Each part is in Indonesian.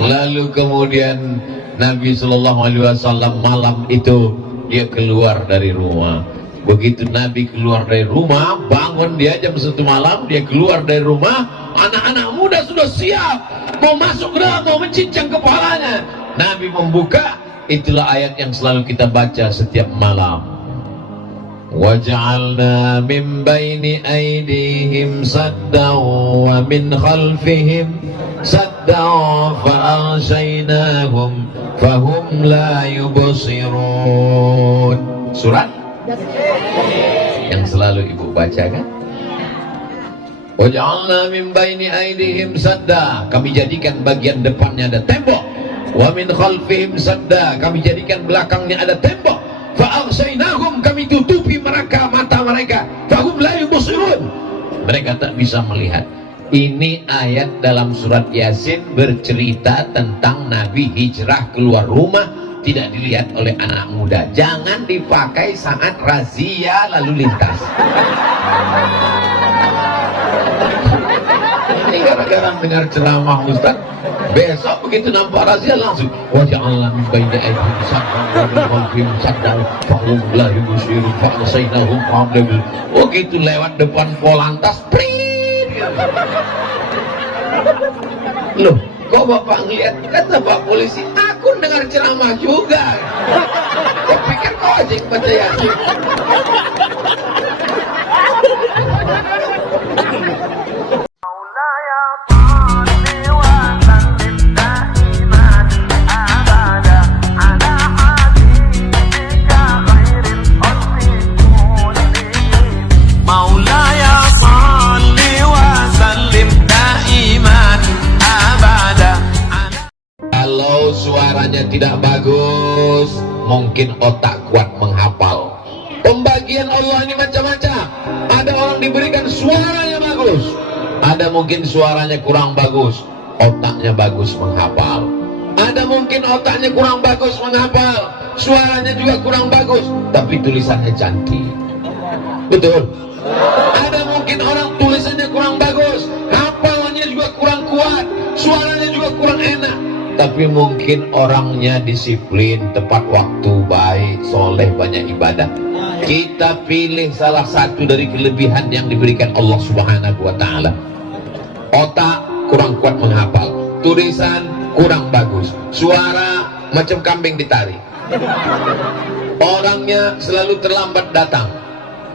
Lalu kemudian Nabi Shallallahu Alaihi Wasallam malam itu dia keluar dari rumah. Begitu Nabi keluar dari rumah, bangun dia jam 1 malam, dia keluar dari rumah, anak-anak muda sudah siap mau masuk ke dalam, mau mencincang kepalanya. Nabi membuka, itulah ayat yang selalu kita baca setiap malam. وَجَعَلْنَا مِنْ بَيْنِ أَيْدِيهِمْ سَدًّا وَمِنْ خَلْفِهِمْ سَدًّا فَأَغْشَيْنَاهُمْ فَهُمْ لَا يُبْصِرُونَ. Surat yang selalu ibu baca kan? وَجَعَلْنَا مِنْ بَيْنِ أَيْدِيهِمْ سَدًّا, kami jadikan bagian depannya ada tembok. وَمِنْ خَلْفِهِمْ سَدًّا, kami jadikan belakangnya ada tembok. Fa'agsainahum, kami tutupi mereka, mata mereka. Fahum la yubsirun, mereka tak bisa melihat. Ini ayat dalam surat Yasin bercerita tentang Nabi hijrah keluar rumah, tidak dilihat oleh anak muda. Jangan dipakai saat razia lalu lintas. Ini gara-gara dengar ceramah Ustaz, besok begitu nampak razia langsung waja'alna min baini aydihim saddan wa min khalfihim saddan fahum la yubsirun fa'agsainahum fahum la yubsirun. Oh gitu, lewat depan Polantas prit. Loh, kok Bapak ngeliat? Kata Pak Polisi, aku dengar ceramah juga. Kok pikir kau aja yang baca Yasin? Suaranya tidak bagus, mungkin otak kuat menghafal. Pembagian Allah ini macam-macam. Ada orang diberikan suaranya bagus, ada mungkin suaranya kurang bagus, otaknya bagus menghafal. Ada mungkin otaknya kurang bagus menghafal, suaranya juga kurang bagus, tapi tulisannya cantik. Betul? Ada mungkin orang tulisannya kurang bagus, hafalannya juga kurang kuat, suaranya juga kurang enak, tapi mungkin orangnya disiplin, tepat waktu, baik, soleh, banyak ibadah. Kita pilih salah satu dari kelebihan yang diberikan Allah Subhanahu wa Ta'ala. Otak kurang kuat menghafal, tulisan kurang bagus, suara macam kambing ditarik, orangnya selalu terlambat datang.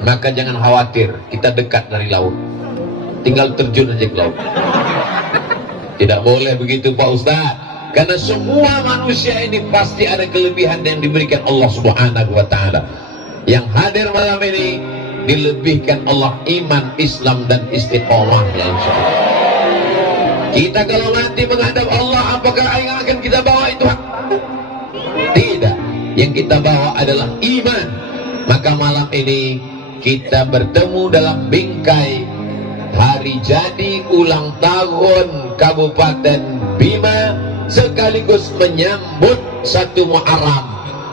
Maka jangan khawatir, kita dekat dari laut, tinggal terjun aja ke laut. Tidak boleh begitu Pak Ustaz, karena semua manusia ini pasti ada kelebihan yang diberikan Allah Subhanahu wa Ta'ala. Yang hadir malam ini dilebihkan Allah iman, Islam, dan istiqomahnya insya Allah. Kita kalau nanti menghadap Allah, apakah yang akan kita bawa itu? Tidak, yang kita bawa adalah iman. Maka malam ini kita bertemu dalam bingkai hari jadi ulang tahun Kabupaten Bima, sekaligus menyambut 1 Muharram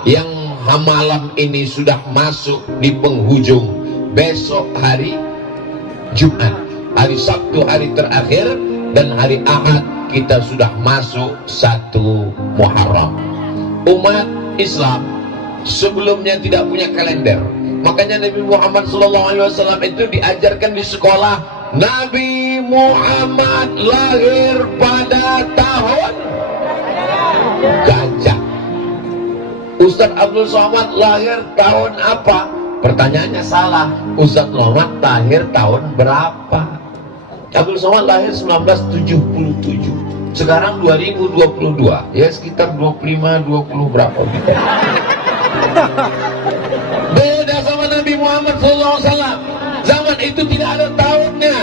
yang malam ini sudah masuk di penghujung. Besok hari Jumat, hari Sabtu hari terakhir, dan hari Ahad kita sudah masuk 1 Muharram. Umat Islam sebelumnya tidak punya kalender, makanya Nabi Muhammad SAW itu diajarkan di sekolah. Nabi Muhammad lahir pada tahun gajah. Ustadz Abdul Somad lahir tahun apa? Pertanyaannya salah. Ustadz Muhammad lahir tahun berapa? Abdul Somad lahir 1977. Sekarang 2022, ya sekitar 25-20 berapa gitu. Beda sama Nabi Muhammad SAW. Zaman itu tidak ada tahunnya,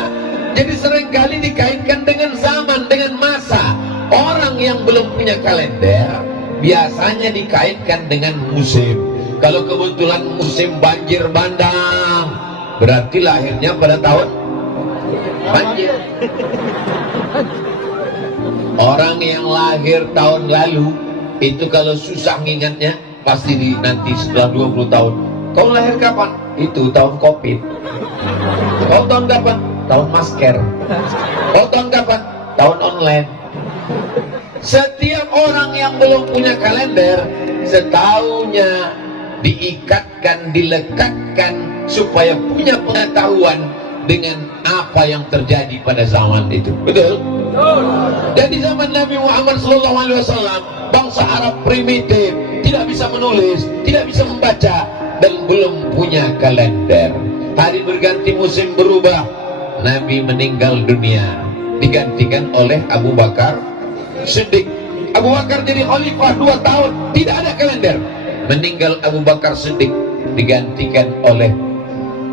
jadi seringkali dikaitkan dengan zaman, dengan masa. Orang yang belum punya kalender biasanya dikaitkan dengan musim. Kalau kebetulan musim banjir bandang, berarti lahirnya pada tahun banjir. Orang yang lahir tahun lalu itu kalau susah ngingatnya, pasti nanti setelah 20 tahun. Kau lahir kapan? Itu tahun Covid. Kau tahun kapan? Tahun masker. Kau tahun kapan? Tahun online. Setiap orang yang belum punya kalender, setaunya diikatkan, dilekatkan supaya punya pengetahuan dengan apa yang terjadi pada zaman itu. Betul? Dan di zaman Nabi Muhammad SAW, bangsa Arab primitif, tidak bisa menulis, tidak bisa membaca, dan belum punya kalender. Hari berganti, musim berubah. Nabi meninggal dunia, digantikan oleh Abu Bakar Siddiq. Abu Bakar jadi khalifah 2 tahun, tidak ada kalender. Meninggal Abu Bakar Siddiq, digantikan oleh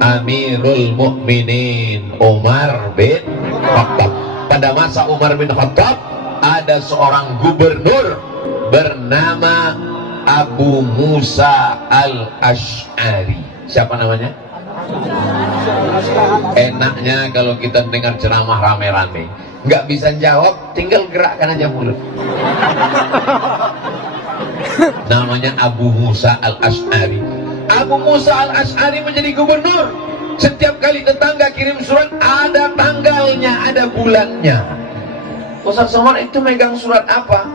Amirul Mukminin Umar bin Khattab. Pada masa Umar bin Khattab, ada seorang gubernur bernama Abu Musa al-Ash'ari. Siapa namanya? Enaknya kalau kita dengar ceramah rame-rame, nggak bisa jawab, tinggal gerakkan aja mulut. Namanya Abu Musa al-Ash'ari. Abu Musa al-Ash'ari menjadi gubernur. Setiap kali tetangga kirim surat, ada tanggalnya, ada bulannya. Ustaz Somad itu megang surat apa?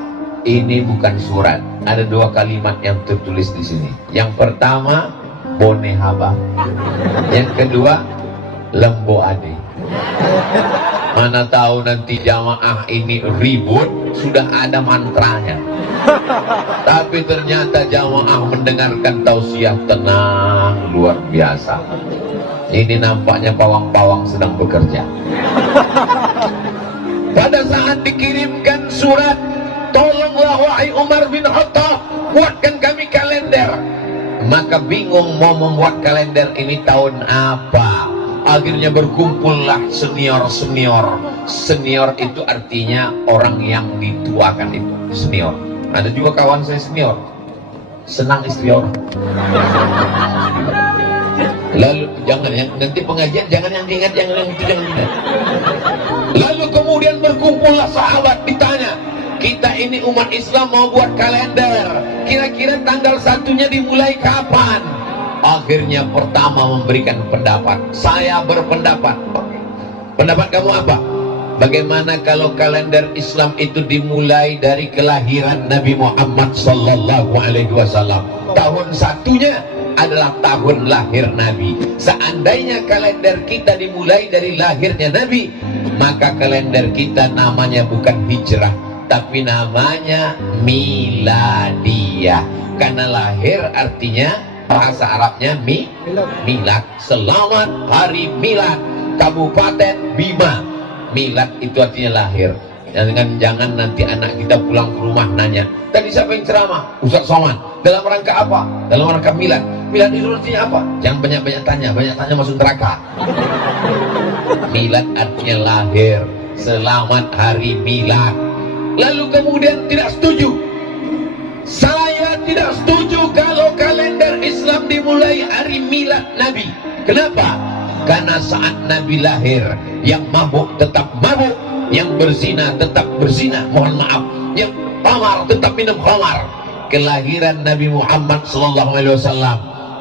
Ini bukan surat. Ada 2 kalimat yang tertulis di sini. Yang pertama, Bone Haba. Yang kedua, Lembo Ade. Mana tahu nanti jamaah ini ribut, sudah ada mantranya. Tapi ternyata jamaah mendengarkan tausiah tenang, luar biasa. Ini nampaknya pawang-pawang sedang bekerja. Pada saat dikirimkan surat, tolonglah wahai Umar bin Khattab, buatkan kami kalender. Maka bingung mau membuat kalender ini tahun apa. Akhirnya berkumpullah senior-senior. Senior itu artinya orang yang dituakan, itu senior. Ada juga kawan saya senior, senang istri orang. Lalu jangan ya, nanti pengajian jangan yang diingat, jangan yang itu, jangan diingat. Lalu kemudian berkumpullah sahabat, ditanya, kita ini umat Islam mau buat kalender, kira-kira tanggal 1-nya dimulai kapan? Akhirnya pertama memberikan pendapat. Saya berpendapat. Pendapat kamu apa? Bagaimana kalau kalender Islam itu dimulai dari kelahiran Nabi Muhammad sallallahu alaihi wasallam? Tahun 1-nya adalah tahun lahir Nabi. Seandainya kalender kita dimulai dari lahirnya Nabi, maka kalender kita namanya bukan hijrah, tapi namanya miladiyah. Karena lahir artinya bahasa Arabnya milad. Selamat hari milad Kabupaten Bima. Milad itu artinya lahir. Jangan nanti anak kita pulang ke rumah nanya, tadi siapa yang ceramah? Ustaz Somad. Dalam rangka apa? Dalam rangka milad. Milad itu artinya apa? Jangan banyak-banyak tanya masuk neraka. Milad artinya lahir. Selamat hari milad. Lalu kemudian tidak setuju. Saya tidak setuju kalau kalender Islam dimulai hari milad Nabi. Kenapa? Karena saat Nabi lahir, yang mabuk tetap mabuk, yang berzina tetap berzina, mohon maaf, yang khamar tetap minum khamar. Kelahiran Nabi Muhammad SAW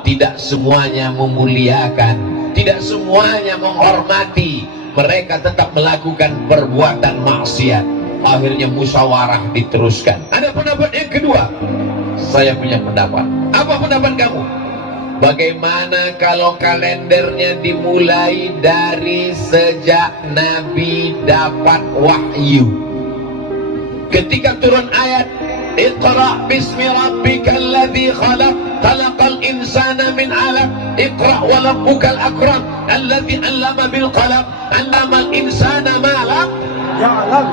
tidak semuanya memuliakan, tidak semuanya menghormati. Mereka tetap melakukan perbuatan maksiat. Akhirnya musyawarah diteruskan. Ada pendapat yang kedua. Saya punya pendapat. Apa pendapat kamu? Bagaimana kalau kalendernya dimulai dari sejak Nabi dapat wahyu? Ketika turun ayat Iqra bismi rabbikal ladzi khalaq khalaqal insana min 'alaq Iqra wa rabbukal akram alladzi 'allama bil qalam 'allamal insana ma lam ya'lam.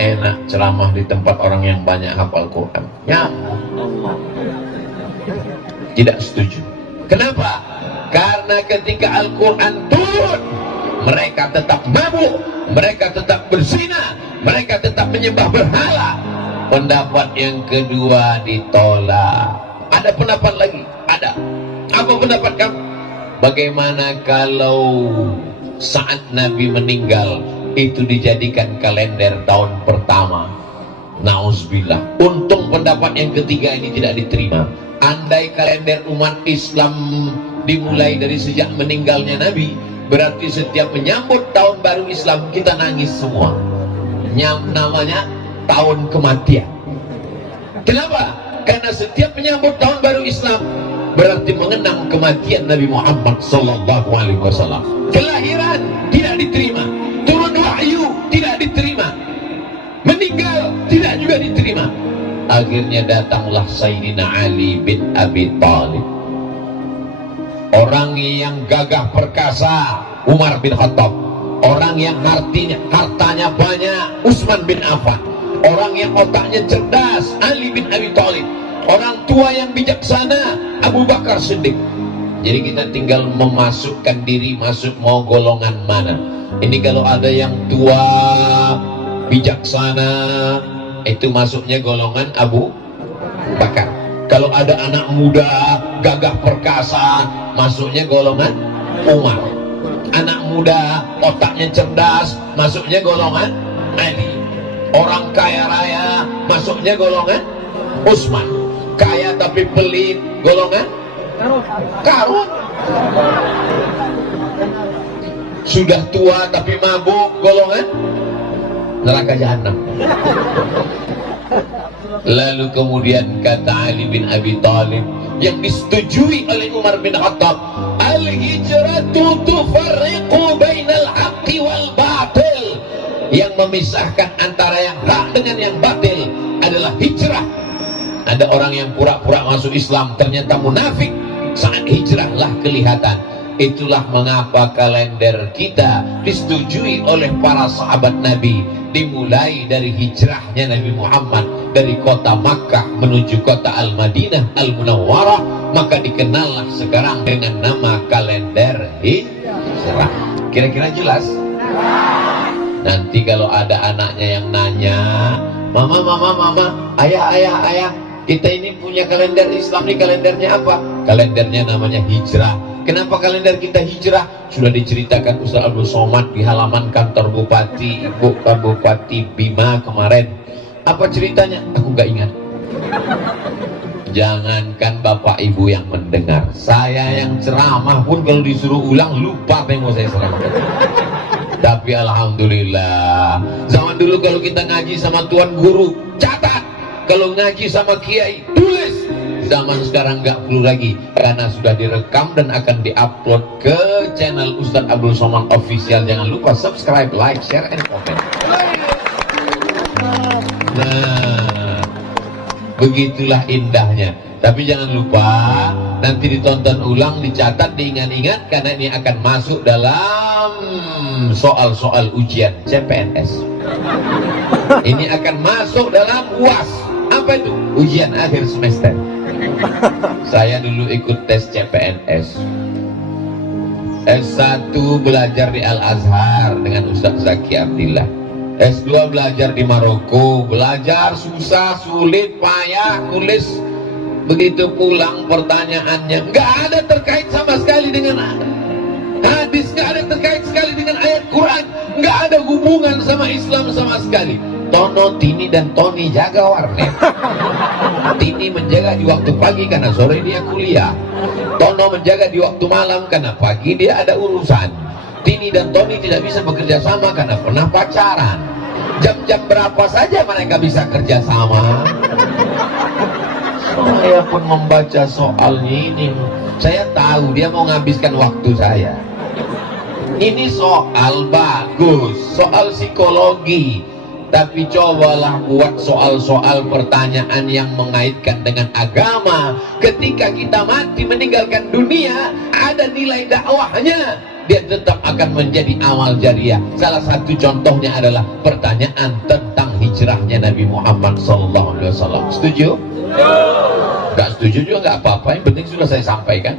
Enak ceramah di tempat orang yang banyak hafal Quran. Nyambung. Tidak setuju. Kenapa? Karena ketika Al-Quran turun, mereka tetap mabuk, mereka tetap berzina, mereka tetap menyembah berhala. Pendapat yang kedua ditolak. Ada pendapat lagi? Ada. Apa pendapat kamu? Bagaimana kalau saat Nabi meninggal itu dijadikan kalender tahun pertama? Nauzubillah. Untung pendapat yang ketiga ini tidak diterima. Andai kalender umat Islam dimulai dari sejak meninggalnya Nabi, berarti setiap menyambut tahun baru Islam kita nangis semua. Namanya tahun kematian. Kenapa? Karena setiap menyambut tahun baru Islam berarti mengenang kematian Nabi Muhammad sallallahu alaihi wasallam. Kelahiran tidak diterima, turun wahyu tidak diterima, meninggal tidak juga diterima. Akhirnya datanglah Sayyidina Ali bin Abi Thalib, orang yang gagah perkasa Umar bin Khattab, orang yang hartanya banyak Utsman bin Affan, orang yang otaknya cerdas Ali bin Abi Thalib, orang tua yang bijaksana Abu Bakar Siddiq. Jadi kita tinggal memasukkan diri masuk mau golongan mana. Ini kalau ada yang tua bijaksana itu masuknya golongan Abu Bakar. Kalau ada anak muda gagah perkasa masuknya golongan Umar. Anak muda otaknya cerdas masuknya golongan Ali. Orang kaya raya masuknya golongan Utsman. Kaya tapi pelit golongan Karun. Sudah tua tapi mabuk golongan neraka jahanam. Lalu kemudian kata Ali bin Abi Thalib yang disetujui oleh Umar bin Khattab, al-hijratu tufarriqu bainal haqqi wal batil. Yang memisahkan antara yang hak dengan yang batil adalah hijrah. Ada orang yang pura-pura masuk Islam ternyata munafik, saat hijrahlah kelihatan. Itulah mengapa kalender kita disetujui oleh para sahabat Nabi, dimulai dari hijrahnya Nabi Muhammad dari kota Makkah menuju kota Al-Madinah Al-Munawwarah, maka dikenallah sekarang dengan nama kalender hijrah. Kira-kira jelas? Nanti kalau ada anaknya yang nanya, mama, ayah, kita ini punya kalender Islam, nih kalendernya apa? Kalendernya namanya hijrah. Kenapa kalender kita hijrah? Sudah diceritakan Ustaz Abdul Somad di halaman kantor Bupati, Ibu Bupati Bima kemarin. Apa ceritanya? Aku nggak ingat. Jangankan Bapak Ibu yang mendengar, saya yang ceramah pun kalau disuruh ulang lupa apa yang mau saya sampaikan. Tapi alhamdulillah, zaman dulu kalau kita ngaji sama tuan guru, catat. Kalau ngaji sama kiai, tulis. Zaman sekarang nggak perlu lagi, karena sudah direkam dan akan diupload ke channel Ustadz Abdul Somad Official. Jangan lupa subscribe, like, share, and comment. Nah, begitulah indahnya. Tapi jangan lupa nanti ditonton ulang, dicatat, diingat-ingat, karena ini akan masuk dalam soal-soal ujian CPNS. Ini akan masuk dalam UAS. Apa itu? Ujian akhir semester. Saya dulu ikut tes CPNS. S1 belajar di Al-Azhar dengan Ustaz Zaki Abdillah. S2 belajar di Maroko. Belajar susah, sulit, payah, nulis. Begitu pulang pertanyaannya nggak ada terkait sama sekali dengan hadis, nggak ada terkait sekali dengan ayat Quran, nggak ada hubungan sama Islam sama sekali. Tono, Tini, dan Tony jaga warnet. Tini menjaga di waktu pagi karena sore dia kuliah. Tono menjaga di waktu malam karena pagi dia ada urusan. Tini dan Tony tidak bisa bekerja sama karena pernah pacaran. Jam-jam berapa saja mereka bisa kerja sama. Saya pun membaca soalnya ini, saya tahu dia mau menghabiskan waktu saya. Ini soal bagus, soal psikologi, tapi cobalah buat soal-soal pertanyaan yang mengaitkan dengan agama. Ketika kita mati meninggalkan dunia, ada nilai dakwahnya, dia tetap akan menjadi amal jariah. Salah satu contohnya adalah pertanyaan tentang hijrahnya Nabi Muhammad SAW. Setuju? Gak setuju juga nggak apa-apa, yang penting sudah saya sampaikan.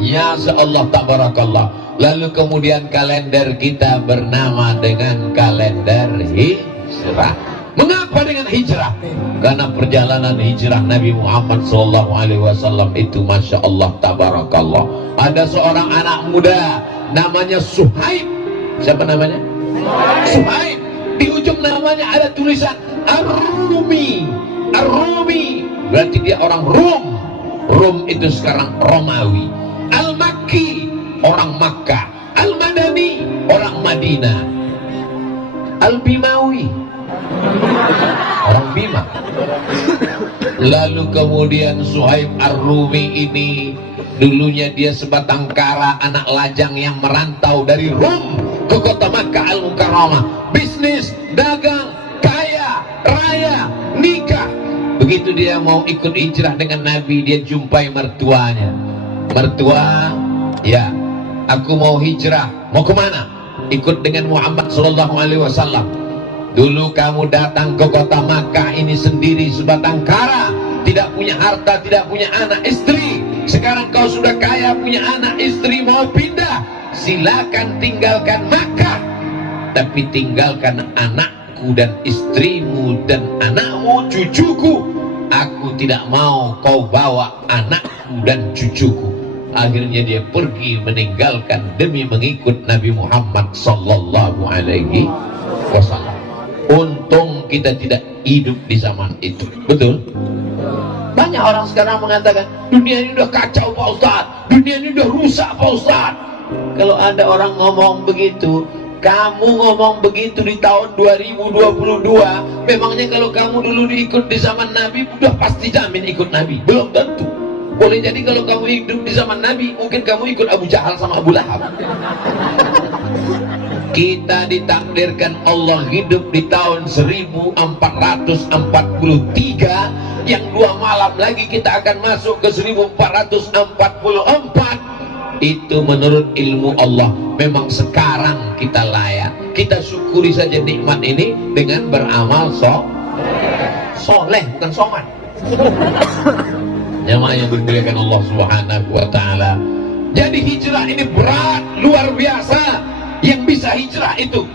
Ya Allah, tabarakallah. Lalu kemudian kalender kita bernama dengan kalender hijrah. Mengapa dengan hijrah? Karena perjalanan hijrah Nabi Muhammad SAW itu Masya Allah, tabarakallah. Ada seorang anak muda namanya Suhaib. Siapa namanya? Suhaib. Di ujung namanya ada tulisan Ar-Rumi. Ar-Rumi berarti dia orang Rum. Rum itu sekarang Romawi. Al-Makki orang Makkah. Al-Madani orang Madinah. Al-Bimawi Orang Bima. Lalu kemudian Suhaib Ar-Rumi ini, dulunya dia sebatang kara, anak lajang yang merantau dari Rum ke kota Makkah Al-Mukarramah, bisnis, dagang, kaya, raya, nikah. Begitu dia mau ikut hijrah dengan Nabi, dia jumpai mertuanya. Mertua, ya, aku mau hijrah. Mau kemana? Ikut dengan Muhammad Sallallahu Alaihi Wasallam. Dulu kamu datang ke kota Makkah ini sendiri sebatang kara, tidak punya harta, tidak punya anak istri. Sekarang kau sudah kaya, punya anak istri, mau pindah, silakan tinggalkan Makkah, tapi tinggalkan anakku dan istrimu dan anakmu, cucuku. Aku tidak mau kau bawa anakku dan cucuku. Akhirnya dia pergi meninggalkan demi mengikut Nabi Muhammad Sallallahu Alaihi Wasallam. Untung kita tidak hidup di zaman itu. Betul? Banyak orang sekarang mengatakan dunia ini udah kacau Pak Ustadz, dunia ini udah rusak Pak Ustadz. Kalau ada orang ngomong begitu, kamu ngomong begitu di tahun 2022, memangnya kalau kamu dulu diikut di zaman Nabi, udah pasti jamin ikut Nabi? Belum tentu. Boleh jadi kalau kamu hidup di zaman Nabi, mungkin kamu ikut Abu Jahal sama Abu Lahab. Kita ditakdirkan Allah hidup di tahun 1443, yang 2 malam lagi kita akan masuk ke 1444. Itu menurut ilmu Allah. Memang sekarang kita layak. Kita syukuri saja nikmat ini dengan beramal soleh, bukan soman. Jamaah yang dimuliakan Allah Subhanahu wa taala. Jadi hijrah ini berat, luar biasa. Yang bisa hijrah itu.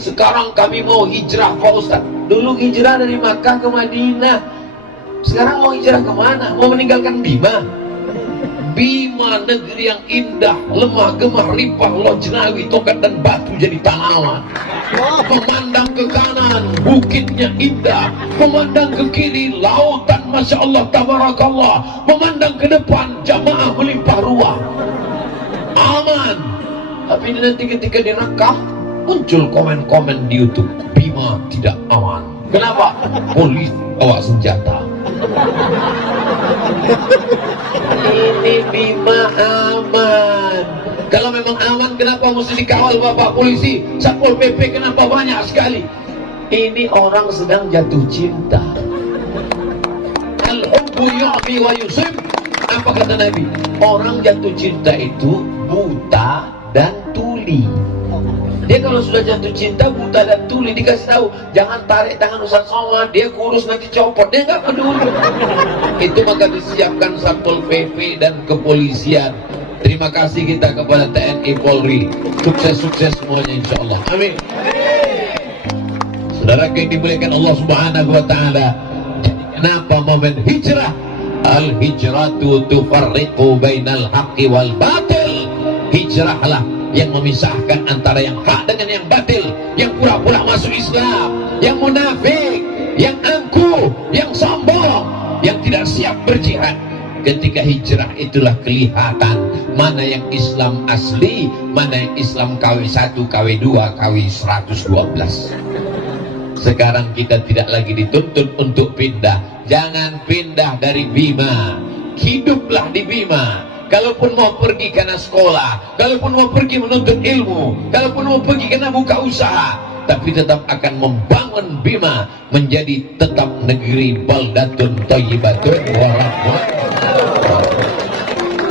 Sekarang kami mau hijrah Pak Ustaz. Dulu hijrah dari Makkah ke Madinah. Sekarang mau hijrah kemana? Mau meninggalkan Bima? Bima, negeri yang indah, lemah gemah ripah, lojnawi, tokat dan batu jadi tanaman. Memandang ke kanan, bukitnya indah. Memandang ke kiri, lautan Masya Allah, tabarakallah. Memandang ke depan, jamaah melimpah ruah. Aman. Tapi nanti ketika direkam, muncul komen-komen di YouTube, Bima tidak aman. Kenapa? Polisi bawa senjata. Ini Bima aman. Kalau memang aman, kenapa mesti dikawal Bapak polisi? Satpol PP kenapa banyak sekali? Ini orang sedang jatuh cinta. Al-hubbu yu'mi wa yusib. Apa kata Nabi? Orang jatuh cinta itu buta dan tuli. Dia kalau sudah jatuh cinta, buta dan tuli, dikasih tahu jangan tarik tangan Ustaz Somad, dia kurus nanti copot, dia nggak peduli. Itu maka disiapkan Satpol PP dan kepolisian. Terima kasih kita kepada TNI Polri, sukses-sukses semuanya insya Allah, amin. Saudara yang dimuliakan Allah Subhanahu wa taala, kenapa momen hijrah? Al hijratu tufarriqu bainal haqqi wal batil. Hijrahlah yang memisahkan antara yang hak dengan yang batil, yang pura-pura masuk Islam, yang munafik, yang angkuh, yang sombong, yang tidak siap berjihad. Ketika hijrah itulah kelihatan mana yang Islam asli, mana yang Islam KW1, KW2, KW112. Sekarang kita tidak lagi dituntut untuk pindah. Jangan pindah dari Bima, hiduplah di Bima. Kalaupun mau pergi karena sekolah, kalaupun mau pergi menuntut ilmu, kalaupun mau pergi karena buka usaha, tapi tetap akan membangun Bima menjadi tetap negeri baldatun thayyibatun wa rahmatun.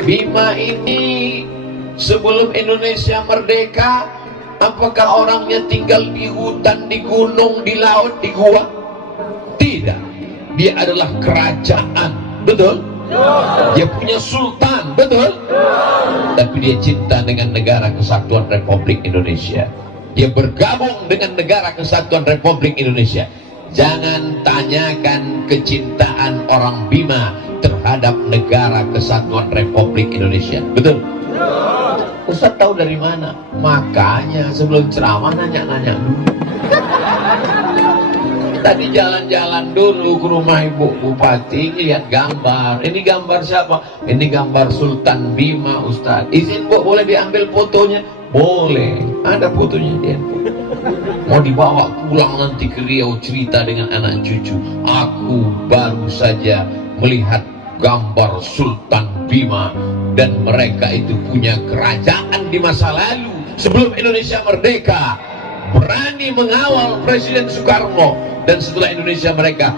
Bima ini sebelum Indonesia merdeka, apakah orangnya tinggal di hutan, di gunung, di laut, di gua? Tidak. Dia adalah kerajaan, betul? Dia punya sultan, betul? Tapi dia cinta dengan negara kesatuan Republik Indonesia. Dia bergabung dengan negara kesatuan Republik Indonesia. Jangan tanyakan kecintaan orang Bima terhadap negara kesatuan Republik Indonesia, betul? Ustaz tahu dari mana? Makanya sebelum ceramah nanya-nanya dulu. Tadi jalan-jalan dulu ke rumah Ibu Bupati, lihat gambar. Ini gambar siapa? Ini gambar Sultan Bima, Ustaz. Izin Bu, boleh diambil fotonya? Boleh. Ada fotonya dia. mau dibawa pulang nanti ke Riau cerita dengan anak cucu. Aku baru saja melihat gambar Sultan Bima, dan mereka itu punya kerajaan di masa lalu sebelum Indonesia merdeka, berani mengawal Presiden Soekarno, dan setelah Indonesia mereka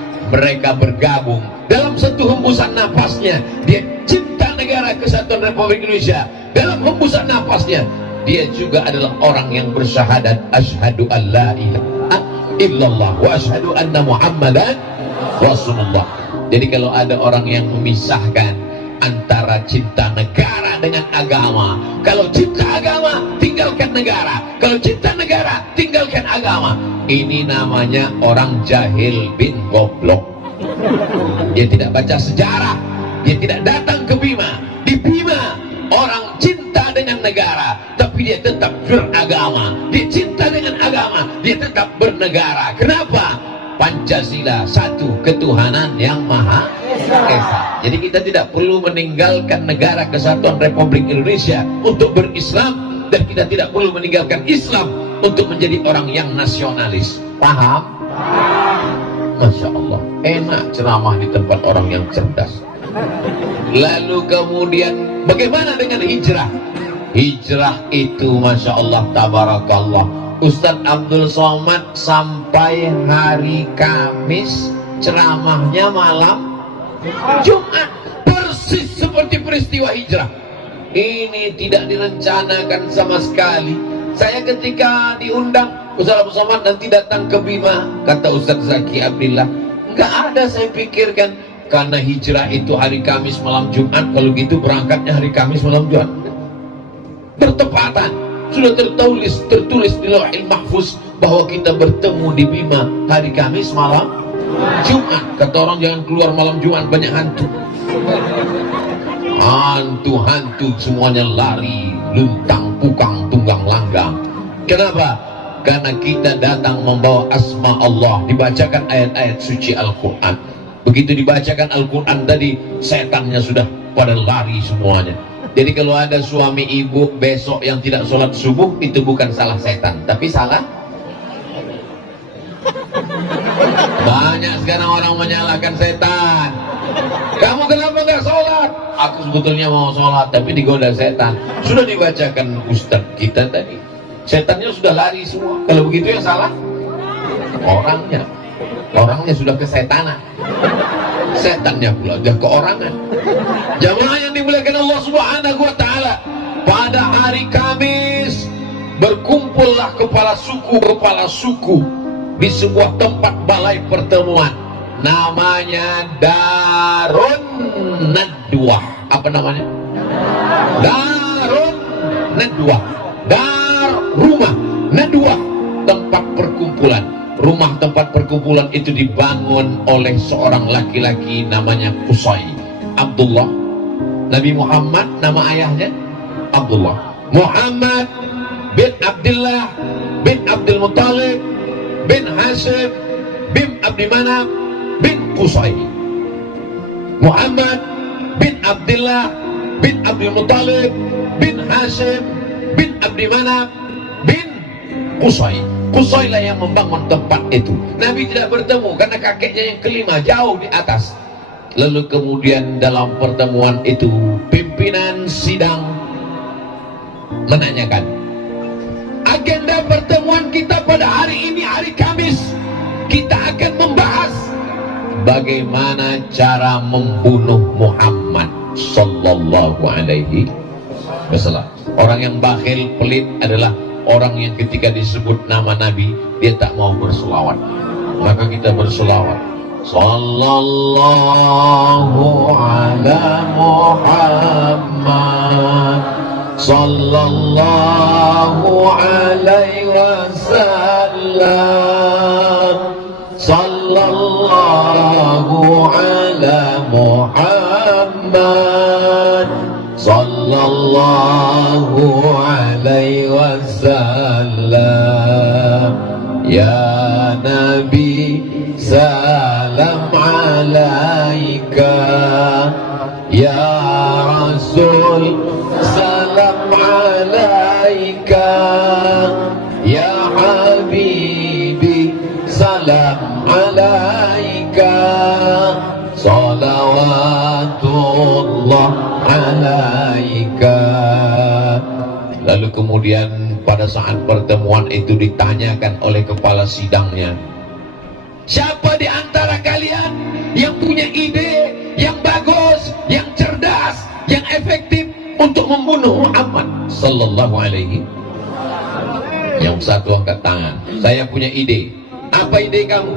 bergabung dalam satu hembusan napasnya. Dia cinta negara kesatuan Republik Indonesia. Dalam hembusan napasnya dia juga adalah orang yang bersyahadat asyhadu an la ilaha illallah wa asyhadu anna muhammadan rasulullah. Jadi kalau ada orang yang memisahkan antara cinta negara dengan agama, kalau cinta agama tinggalkan negara, kalau cinta negara tinggalkan agama, ini namanya orang jahil bin goblok. Dia tidak baca sejarah, dia tidak datang ke Bima. Di Bima orang cinta dengan negara, tapi dia tetap beragama. Dia cinta dengan agama, dia tetap bernegara. Kenapa? Pancasila, satu ketuhanan yang maha esa. Jadi kita tidak perlu meninggalkan negara kesatuan Republik Indonesia untuk berislam, dan kita tidak perlu meninggalkan Islam untuk menjadi orang yang nasionalis. Paham? Masya Allah, enak ceramah di tempat orang yang cerdas. Lalu kemudian bagaimana dengan hijrah? Hijrah itu Masya Allah, tabarakallah, Ustadz Abdul Somad sampai hari Kamis ceramahnya malam Jumat, persis seperti peristiwa hijrah. Ini tidak direncanakan sama sekali. Saya ketika diundang, Ustadz Abdul Somad nanti datang ke Bima, kata Ustadz Zaki Abdillah, nggak ada saya pikirkan, karena hijrah itu hari Kamis malam Jumat, kalau gitu berangkatnya hari Kamis malam Jumat. Bertepatan, sudah tertulis di Lauhil Mahfuz bahwa kita bertemu di Bima hari Kamis malam Jumat. Kata orang jangan keluar malam Jumat, banyak hantu. Hantu-hantu semuanya lari, luntang, pukang, tunggang langgang. Kenapa? Karena kita datang membawa asma Allah, dibacakan ayat-ayat suci Al-Quran. Begitu dibacakan Al-Quran tadi, setannya sudah pada lari semuanya. Jadi kalau ada suami ibu besok yang tidak sholat subuh, itu bukan salah setan, tapi salah. Banyak sekarang orang menyalahkan setan. Kamu kenapa nggak sholat? Aku sebetulnya mau sholat, tapi digoda setan. Sudah dibacakan Ustadz kita tadi, setannya sudah lari semua. Kalau begitu yang salah orangnya. Orangnya sudah kesetanan, setannya pula sudah keorangan. Jamaah yang dimuliakan Allah Subhanahu wa Ta'ala, pada hari Kamis berkumpullah kepala suku di sebuah tempat balai pertemuan, namanya Darun Nadwah. Apa namanya? Darun Nadwah. Dar rumah, Nadwah tempat perkumpulan. Rumah tempat perkumpulan itu dibangun oleh seorang laki-laki namanya Qusay Abdullah. Nabi Muhammad nama ayahnya Abdullah. Muhammad bin Abdullah bin Abdul Muttalib bin Hashim bin Abdi Manaf bin Qusay. Muhammad bin Abdullah bin Abdul Muttalib bin Hashim bin Abdi Manaf bin Qusay. Qusay lah yang membangun tempat itu. Nabi tidak bertemu karena kakeknya yang kelima jauh di atas. Lalu kemudian dalam pertemuan itu pimpinan sidang menanyakan, agenda pertemuan kita pada hari ini, hari Kamis, kita akan membahas bagaimana cara membunuh Muhammad sallallahu alaihi wasallam. Orang yang bakhil, pelit adalah orang yang ketika disebut nama Nabi dia tak mau berselawat. Maka kita berselawat, sallallahu ala Muhammad sallallahu alaihi wasallam, sallallahu ala Muhammad sallallahu alaihi wasallam. Ya Nabi salam alaika, ya Rasul salam alaika, ya Habib alaika salawatullah alaika. Lalu kemudian pada saat pertemuan itu ditanyakan oleh kepala sidangnya, siapa di antara kalian yang punya ide yang bagus, yang cerdas, yang efektif untuk membunuh Muhammad sallallahu alaihi? Yang satu angkat tangan, saya punya ide. Apa ide kamu?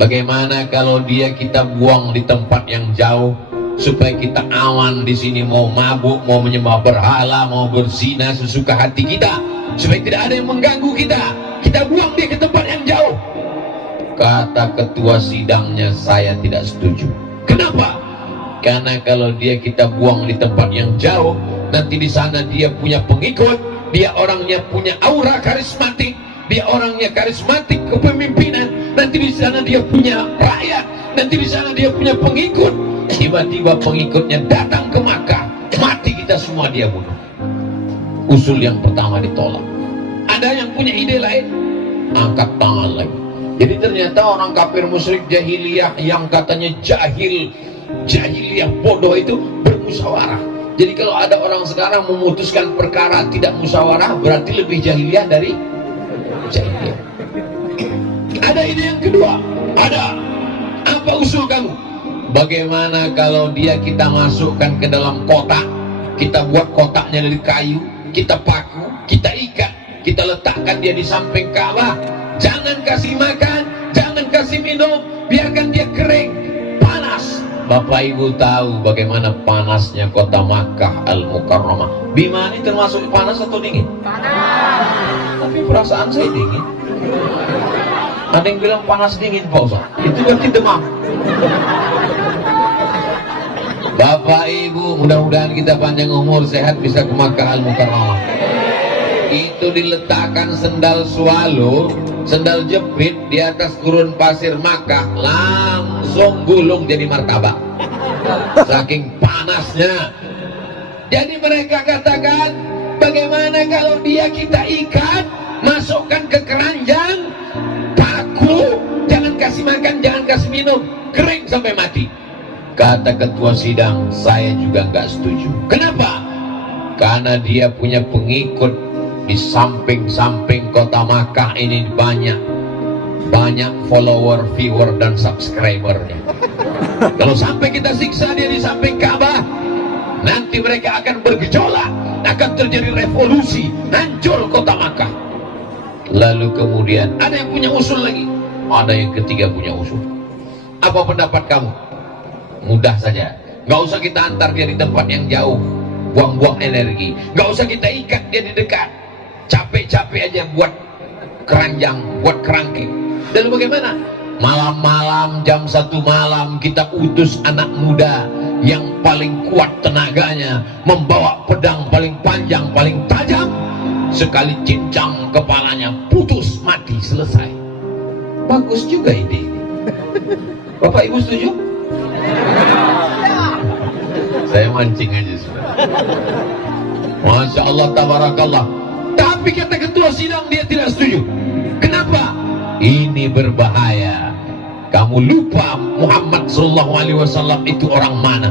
Bagaimana kalau dia kita buang di tempat yang jauh supaya kita aman di sini, mau mabuk, mau menyembah berhala, mau berzina sesuka hati kita, supaya tidak ada yang mengganggu kita. Kita buang dia ke tempat yang jauh. Kata ketua sidangnya, saya tidak setuju. Kenapa? Karena kalau dia kita buang di tempat yang jauh, nanti di sana dia punya pengikut, dia orangnya punya aura karismatik, dia orangnya karismatik kepemimpinan, nanti di sana dia punya rakyat, nanti di sana dia punya pengikut. Tiba-tiba pengikutnya datang ke Makkah, mati kita semua dia bunuh. Usul yang pertama ditolak. Ada yang punya ide lain? Angkat tangan lagi. Jadi ternyata orang kafir musyrik jahiliyah yang katanya jahiliyah bodoh itu bermusyawarah. Jadi kalau ada orang sekarang memutuskan perkara tidak musyawarah, berarti lebih jahiliyah dari jahiliyah. Ada ide yang kedua. Ada. Apa usul kamu? Bagaimana kalau dia kita masukkan ke dalam kotak, kita buat kotaknya dari kayu, kita paku, kita ikat, kita letakkan dia di samping Ka'bah. Jangan kasih makan, jangan kasih minum, biarkan dia kering, panas. Bapak Ibu tahu bagaimana panasnya kota Makkah Al-Mukarramah. Bima ini termasuk panas atau dingin? Panas. Tapi perasaan saya dingin. Ada yang bilang panas dingin Pak Ustaz. Itu berarti demam. Bapak Ibu, mudah-mudahan kita panjang umur, sehat, bisa ke Makkah Al-Mukarramah. Itu diletakkan sendal swallow, sendal jepit di atas gurun pasir Makkah, langsung gulung jadi martabak. Saking panasnya. Jadi mereka katakan, bagaimana kalau dia kita ikat, masukkan ke keranjang, paku, jangan kasih makan, jangan kasih minum, kering sampai mati. Kata ketua sidang, saya juga nggak setuju. Kenapa? Karena dia punya pengikut di samping-samping kota Makkah ini, banyak follower, viewer, dan subscribernya. Kalau sampai kita siksa dia di samping Ka'bah, nanti mereka akan bergejolak, akan terjadi revolusi, hancur kota Makkah. Lalu kemudian ada yang punya usul lagi, ada yang ketiga punya usul. Apa pendapat kamu? Mudah saja, nggak usah kita antar dia di tempat yang jauh, buang-buang energi, nggak usah kita ikat dia di dekat, capek-capek aja buat keranjang, buat kerangkeng. Lalu bagaimana? Malam-malam jam 1 malam kita utus anak muda yang paling kuat tenaganya, membawa pedang paling panjang, paling tajam, sekali cincang kepalanya putus, mati, selesai. Bagus juga ide ini. Bapak Ibu setuju? Saya mancing aja sudah. Masya Allah, tabarakallah. Tapi kata ketua sidang dia tidak setuju. Kenapa? Ini berbahaya. Kamu lupa Muhammad SAW itu orang mana?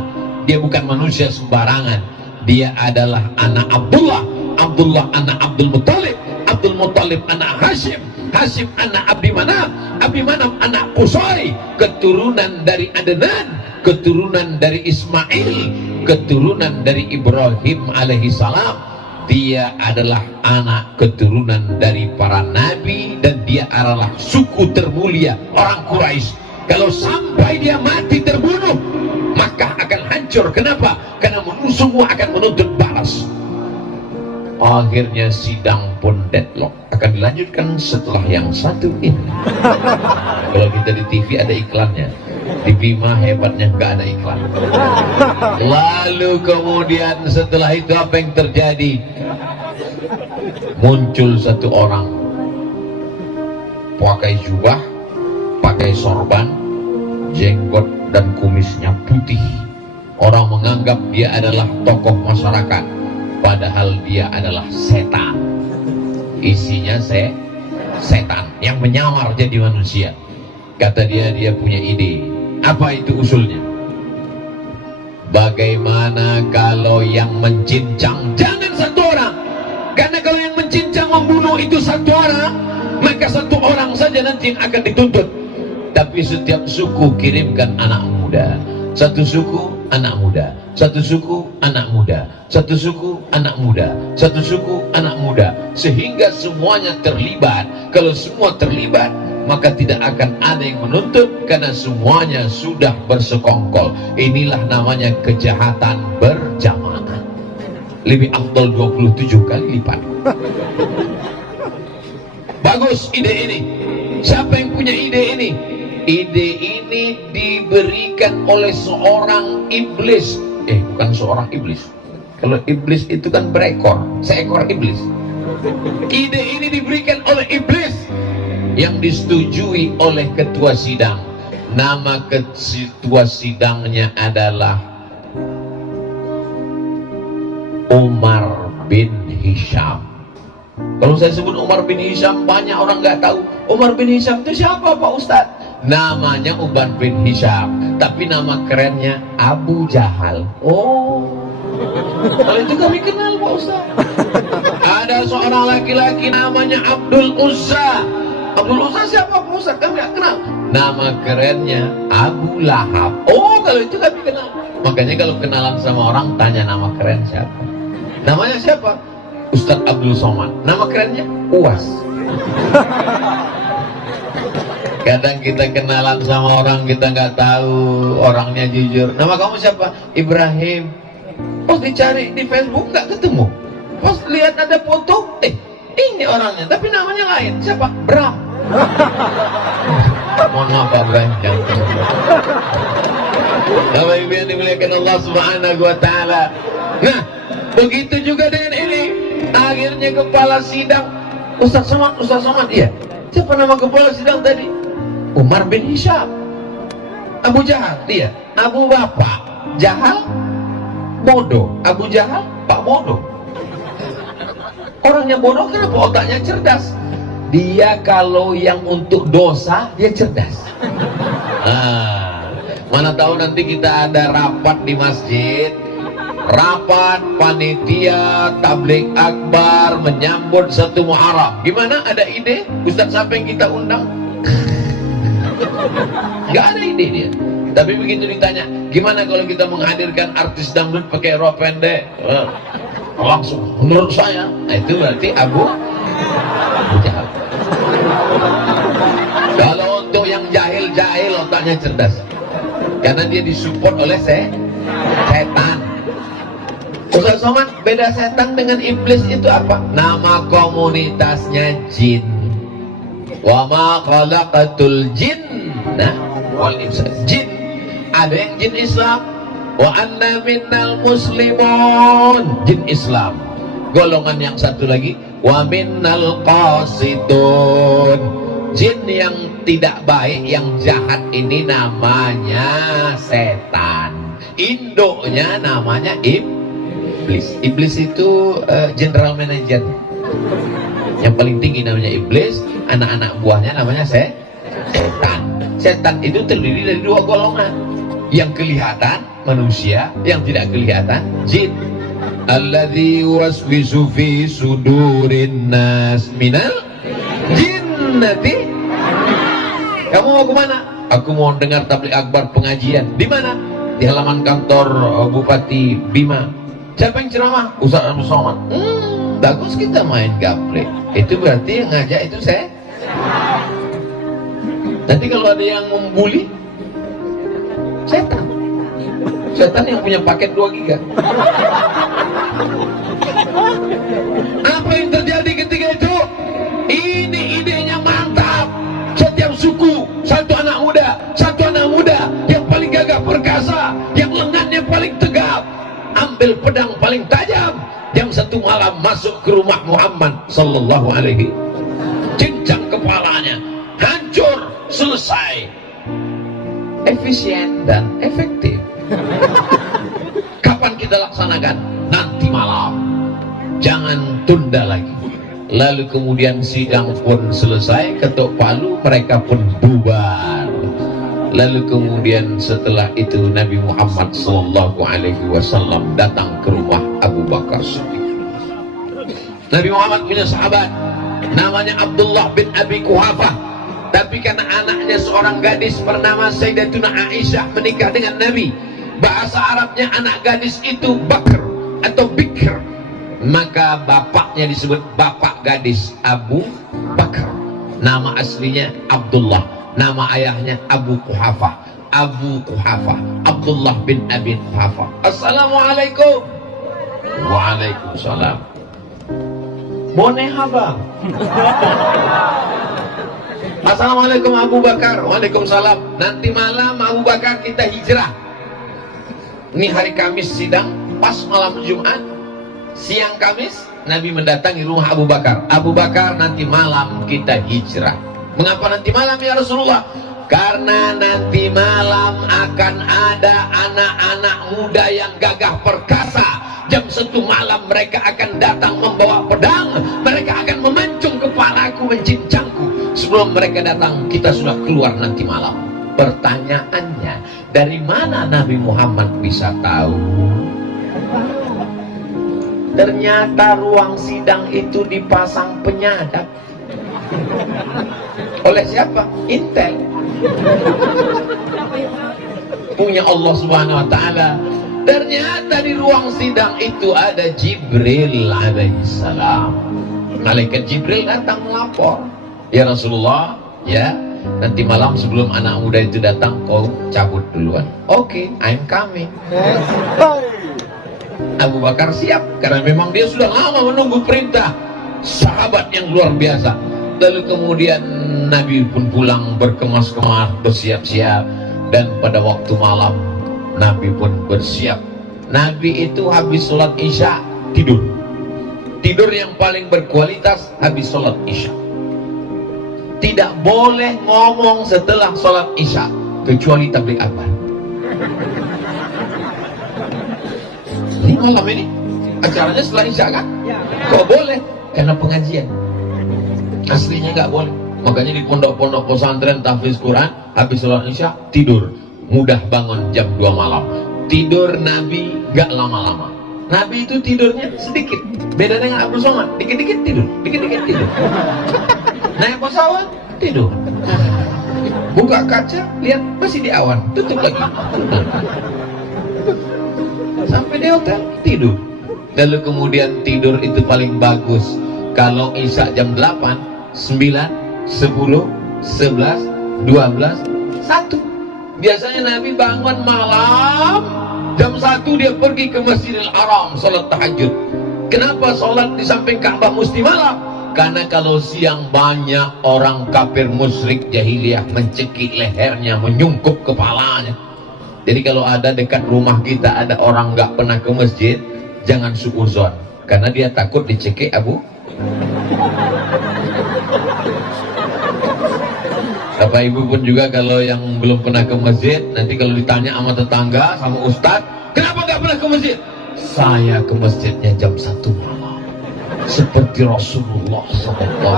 Dia bukan manusia sembarangan. Dia adalah anak Abdullah, Abdullah anak Abdul Muttalib, Abdul Muttalib anak Hashim, Hashim anak Abdi Manaf, Abdi Manaf anak Qusay, keturunan dari Adnan, keturunan dari Ismail, keturunan dari Ibrahim alaihi salam. Dia adalah anak keturunan dari para nabi dan dia adalah suku termulia orang Quraisy. Kalau sampai dia mati terbunuh, maka akan hancur. Kenapa? Karena semua akan menuntut balas. Akhirnya sidang pun deadlock. Akan dilanjutkan setelah yang satu ini. Kalau kita di TV ada iklannya, di Bima hebatnya nggak ada iklan. Lalu kemudian setelah itu apa yang terjadi? Muncul satu orang pakai jubah, pakai sorban, jenggot dan kumisnya putih. Orang menganggap dia adalah tokoh masyarakat, padahal dia adalah setan. Isinya setan yang menyamar jadi manusia. Kata dia punya ide. Apa itu usulnya? Bagaimana kalau yang mencincang jangan satu orang? Karena kalau yang mencincang membunuh itu satu orang, maka satu orang saja nanti yang akan dituntut. Tapi setiap suku kirimkan anak muda. Satu suku anak muda, satu suku anak muda, satu suku anak muda, satu suku anak muda, sehingga semuanya terlibat. Kalau semua terlibat, maka tidak akan ada yang menuntut karena semuanya sudah bersekongkol. Inilah namanya kejahatan berjamaah. Lebih afdal 27 kali lipat. Bagus ide ini. Siapa yang punya ide ini? Ide ini diberikan oleh seorang iblis. Bukan seorang iblis. Kalau iblis itu kan berekor, seekor iblis. Ide ini diberikan oleh iblis yang disetujui oleh ketua sidang. Nama ketua sidangnya adalah Umar bin Hisham. Kalau saya sebut Umar bin Hisham, banyak orang nggak tahu Umar bin Hisham itu siapa, Pak Ustadz. Namanya Umar bin Hisham, tapi nama kerennya Abu Jahal. Oh, kalau itu kami kenal, Pak Ustadz. Ada seorang laki-laki namanya Abdul Uzza. Abdul Uzza siapa, Pak Ustadz? Kami nggak kenal. Nama kerennya Abu Lahab. Oh, kalau itu kami kenal. Makanya kalau kenalan sama orang, tanya nama keren siapa. Namanya siapa? Ustadz Abdul Somad. Nama kerennya Uwas. Kadang kita kenalan sama orang, kita nggak tahu orangnya jujur. Nama kamu siapa? Ibrahim. Pas dicari di Facebook nggak ketemu. Pas lihat ada foto, ini orangnya, tapi namanya lain. Siapa? Bram. Mohon maaf Pak Ibrahim. Bapak Ibu yang dimuliakan Allah Subhanahu wa Ta'ala. Nah, begitu juga dengan ini. Akhirnya kepala sidang Ustaz Somad, iya. Siapa nama kepala sidang tadi? Umar bin Hisham. Abu Jahal, dia. Abu Bapak Jahal, bodoh. Abu Jahal, Pak bodoh. Orangnya bodoh kenapa otaknya cerdas? Dia kalau yang untuk dosa, dia cerdas. Mana tahu nanti kita ada rapat di masjid, rapat panitia tabligh akbar menyambut satu Muharram. Gimana, ada ide? Ustaz siapa yang kita undang? Nggak ada ide dia. Tapi begitu ditanya, gimana kalau kita menghadirkan artis dangdut pakai rok pendek? Langsung, menurut saya, itu berarti Abu Jahal. Kalau untuk yang jahil-jahil, otaknya cerdas. Karena dia disupport oleh setan. Ustaz Somad, beda setan dengan iblis itu apa? Nama komunitasnya jin. Wa ma khalaqatul jinna wal insa. Jin, ada yang jin Islam. Wa anna minnal muslimun, jin Islam. Golongan yang satu lagi, wa minnal qasidun, jin yang tidak baik, yang jahat ini namanya setan. Induknya namanya iblis. Iblis itu general manager. Yang paling tinggi namanya iblis, anak-anak buahnya namanya setan. Setan itu terdiri dari dua golongan. Yang kelihatan manusia, yang tidak kelihatan jin. Alladzi waswisu fi sudurin nas minal jinnati. Kamu mau kemana? Aku mau dengar tabligh akbar pengajian. Di mana? Di halaman kantor Bupati Bima. Siapa yang ceramah? Ustaz Abdul Somad. Bagus, kita main gaple. Itu berarti yang ngajak itu saya. Nanti kalau ada yang membuli, setan. Setan yang punya paket 2 giga. Apa yang terjadi ketika itu? Ini idenya mantap. Setiap suku, satu anak muda yang paling gagah perkasa, yang lengannya paling tegap, ambil pedang paling tajam, yang satu malam masuk ke rumah Muhammad sallallahu alaihi, cincang kepalanya, hancur, selesai. Efisien dan efektif. Kapan kita laksanakan? Nanti malam, jangan tunda lagi. Lalu kemudian sidang pun selesai, ketuk palu, mereka pun bubar. Lalu kemudian setelah itu Nabi Muhammad SAW datang ke rumah Abu Bakar Siddiq. Nabi Muhammad punya sahabat namanya Abdullah bin Abi Quhafah, tapi karena anaknya seorang gadis bernama Sayyidatuna Aisyah menikah dengan Nabi, bahasa Arabnya anak gadis itu Bakr atau Bikr, maka bapaknya disebut bapak gadis Abu Bakar. Nama aslinya Abdullah, nama ayahnya Abu Quhafah. Abu Quhafah, Abdullah bin Abi Quhafah. Assalamualaikum. Waalaikumsalam. Boneh abang. Assalamualaikum Abu Bakar. Waalaikumsalam. Nanti malam Abu Bakar kita hijrah. Ini hari Kamis sidang, pas malam Jumat, siang Kamis Nabi mendatangi rumah Abu Bakar. Abu Bakar, nanti malam kita hijrah. Mengapa nanti malam ya Rasulullah? Karena nanti malam akan ada anak-anak muda yang gagah perkasa. Jam 1 malam mereka akan datang membawa pedang. Mereka akan memancung kepalaku, mencincangku. Sebelum mereka datang, kita sudah keluar nanti malam. Pertanyaannya, dari mana Nabi Muhammad bisa tahu? Ternyata ruang sidang itu dipasang penyadap. Oleh siapa? Intel. Punya Allah Subhanahu wa Ta'ala. Ternyata di ruang sidang itu ada Jibril alaihissalam. Malaikat Jibril datang melapor, ya Rasulullah, ya nanti malam sebelum anak muda itu datang, kau cabut duluan. Oke, I'm coming. Abu Bakar siap, karena memang dia sudah lama menunggu perintah. Sahabat yang luar biasa. Lalu kemudian Nabi pun pulang berkemas-kemas, bersiap-siap, dan pada waktu malam Nabi pun bersiap. Nabi itu habis sholat Isya tidur. Tidur yang paling berkualitas habis sholat Isya. Tidak boleh ngomong setelah sholat Isya kecuali tabligh akbar. Ini malam ini acaranya setelah Isya kan? Kok boleh? Karena pengajian. Aslinya nggak boleh. Makanya di pondok-pondok pesantren tahfiz Quran habis sholat Isya tidur. Mudah bangun jam 2 malam. Tidur Nabi gak lama-lama. Nabi itu tidurnya sedikit. Beda dengan Abdul Somad, dikit-dikit tidur, dikit-dikit tidur. Naik pesawat tidur. Buka kaca, lihat masih di awan, tutup lagi. Sampai di hotel tidur. Lalu kemudian tidur itu paling bagus kalau Isya jam 8, 9, 10, 11, 12, 1. Biasanya Nabi bangun malam jam 1 dia pergi ke Masjidil Haram sholat tahajud. Kenapa sholat di samping Ka'bah mesti malam? Karena kalau siang banyak orang kafir musyrik jahiliyah mencekik lehernya, menyungkup kepalanya. Jadi kalau ada dekat rumah kita ada orang nggak pernah ke masjid, jangan suudzon, karena dia takut dicekik Abu. Bapak Ibu pun juga kalau yang belum pernah ke masjid, nanti kalau ditanya sama tetangga, sama ustadz, kenapa nggak pernah ke masjid? Saya ke masjidnya jam 1 malam, seperti Rasulullah SAW.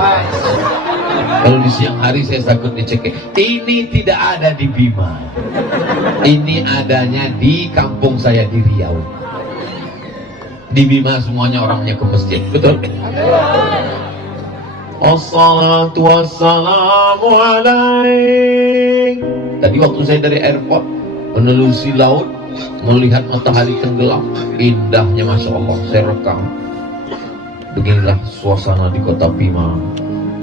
Kalau di siang hari saya takut dicekik. Ini tidak ada di Bima. Ini adanya di kampung saya di Riau. Di Bima semuanya orangnya ke masjid, betul? Assalatu wassalamu alaik. Tadi waktu saya dari airport menelusuri laut, melihat matahari tenggelam, indahnya Masya Allah, saya rekam. Beginilah suasana di kota Bima.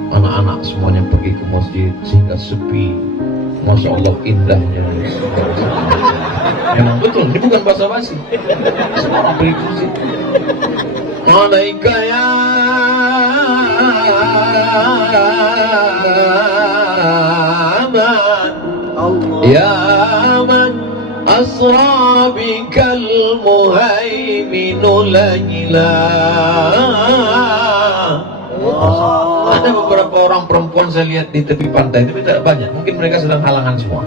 Anak-anak semuanya pergi ke masjid sehingga sepi. Masya Allah, indahnya. Memang betul, ini bukan basa-basi. Semua orang pergi ke masjid. Alaika ya ya man asra bikal muhaiminu layla. Ada beberapa orang perempuan saya lihat di tepi pantai, tapi tidak banyak, mungkin mereka sedang halangan semua.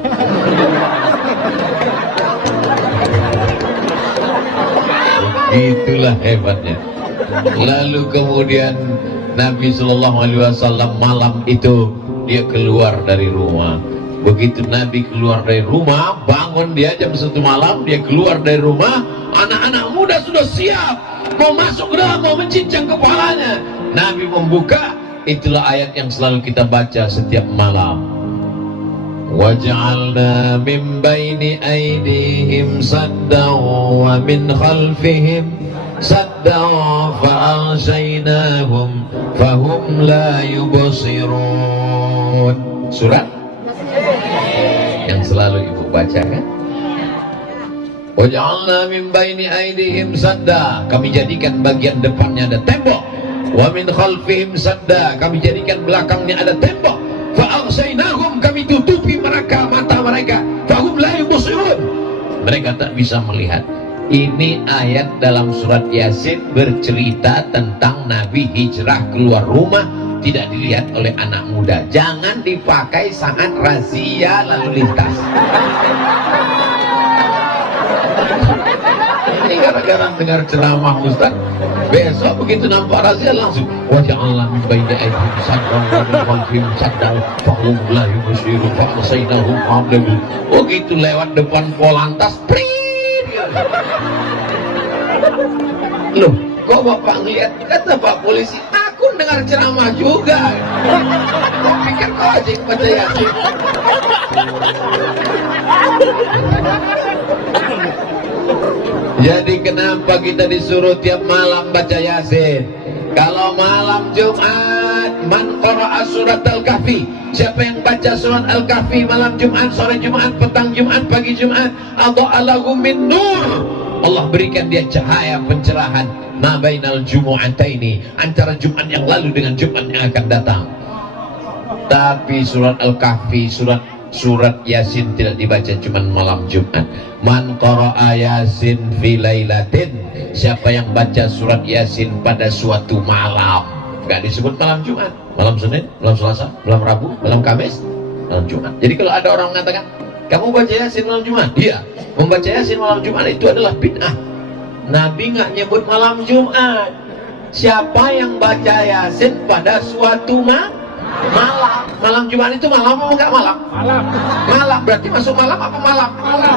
Itulah hebatnya. Lalu kemudian Nabi SAW malam itu dia keluar dari rumah. Begitu Nabi keluar dari rumah, bangun dia jam 1 malam, dia keluar dari rumah, anak-anak muda sudah siap mau masuk ke dalam, mau mencincang kepalanya. Nabi membuka, itulah ayat yang selalu kita baca setiap malam. Waj'alna min baini aydihim saddan wa min khalfihim saddan fa'aghshaynahum fahum la yubsirun. Surat yang selalu ibu baca kan? Waj'alna min baini aydihim sadda, kami jadikan bagian depannya ada tembok. Wa min khalfihim sadda, kami jadikan belakangnya ada tembok. Fa'aghshaynahum, kami tutupi mereka, mata mereka. Fahum la yubsirun, mereka tak bisa melihat. Ini ayat dalam surat Yasin bercerita tentang Nabi hijrah keluar rumah, tidak dilihat oleh anak muda. Jangan dipakai sangat razia lalu lintas. Ini gara-gara dengar ceramah Ustaz, besok begitu nampak razia langsung waja'alna min baini aydihim saddan wa min khalfihim saddan fahum la yubsirun fa'aghshaynahum fahum la yubsirun. Begitu lewat depan Polantas, loh, kok Bapak ngeliat? Kata Pak Polisi, aku dengar ceramah juga. Kok pikir kau aja baca Yasin? Jadi kenapa kita disuruh tiap malam baca Yasin? Kalau malam Jumat, man qara'a surat Al-Kahfi, siapa yang baca surat Al-Kahfi malam Jumat, sore Jumat, petang Jumat, pagi Jumat, adha'a lahu min nur, Allah berikan dia cahaya pencerahan ma bainal jumu'ataini, antara Jumat yang lalu dengan Jumat yang akan datang. Tapi surat Al-Kahfi, surat Yasin tidak dibaca cuma malam Jumat. Man qara'a Yasin fi lailatin, siapa yang baca surat Yasin pada suatu malam, enggak disebut malam Jumat, malam Senin, malam Selasa, malam Rabu, malam Kamis, malam Jumat. Jadi kalau ada orang mengatakan kamu baca Yasin malam Jumat, iya, membaca Yasin malam Jumat itu adalah bid'ah. Nabi nggak nyebut malam Jumat. Siapa yang baca Yasin pada suatu malam? Malam Jumat itu malam apa enggak malam? Malam berarti masuk malam apa malam? Malam.